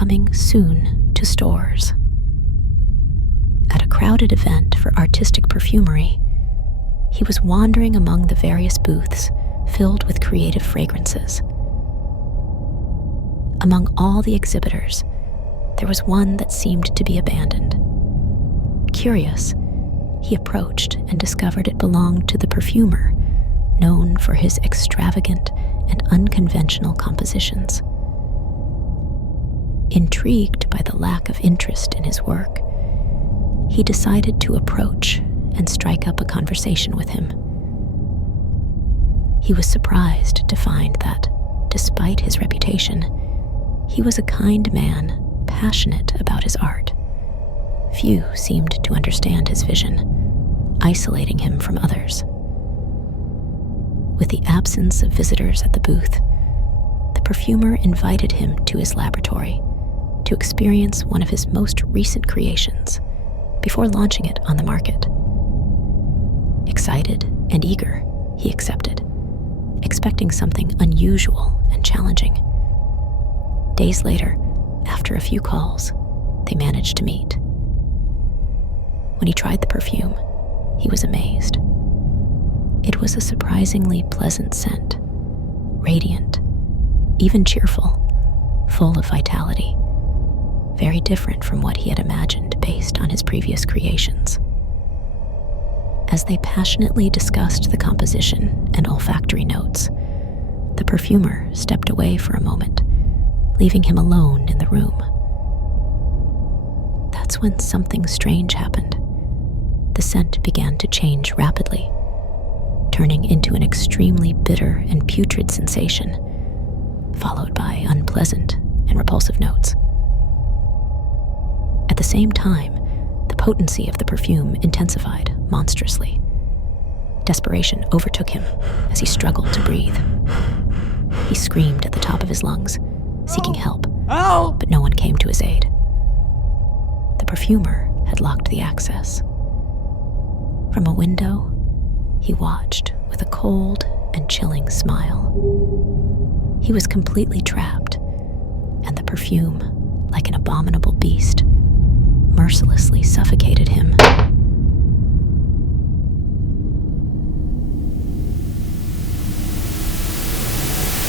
coming soon to stores. At a crowded event for artistic perfumery, he was wandering among the various booths filled with creative fragrances. Among all the exhibitors, there was one that seemed to be abandoned. Curious, he approached and discovered it belonged to the perfumer, known for his extravagant and unconventional compositions. Intrigued by the lack of interest in his work, he decided to approach and strike up a conversation with him. He was surprised to find that, despite his reputation, he was a kind man, passionate about his art. Few seemed to understand his vision, isolating him from others. With the absence of visitors at the booth, the perfumer invited him to his laboratory to experience one of his most recent creations before launching it on the market. Excited and eager, he accepted, expecting something unusual and challenging. Days later, after a few calls, they managed to meet. When he tried the perfume, he was amazed. It was a surprisingly pleasant scent, radiant, even cheerful, full of vitality, very different from what he had imagined based on his previous creations. As they passionately discussed the composition and olfactory notes, the perfumer stepped away for a moment, leaving him alone in the room. That's when something strange happened. The scent began to change rapidly, turning into an extremely bitter and putrid sensation, followed by unpleasant and repulsive notes. At the same time, the potency of the perfume intensified monstrously. Desperation overtook him as he struggled to breathe. He screamed at the top of his lungs, seeking help, but no one came to his aid. The perfumer had locked the access. From a window, he watched with a cold and chilling smile. He was completely trapped, and the perfume, like an abominable beast, mercilessly suffocated him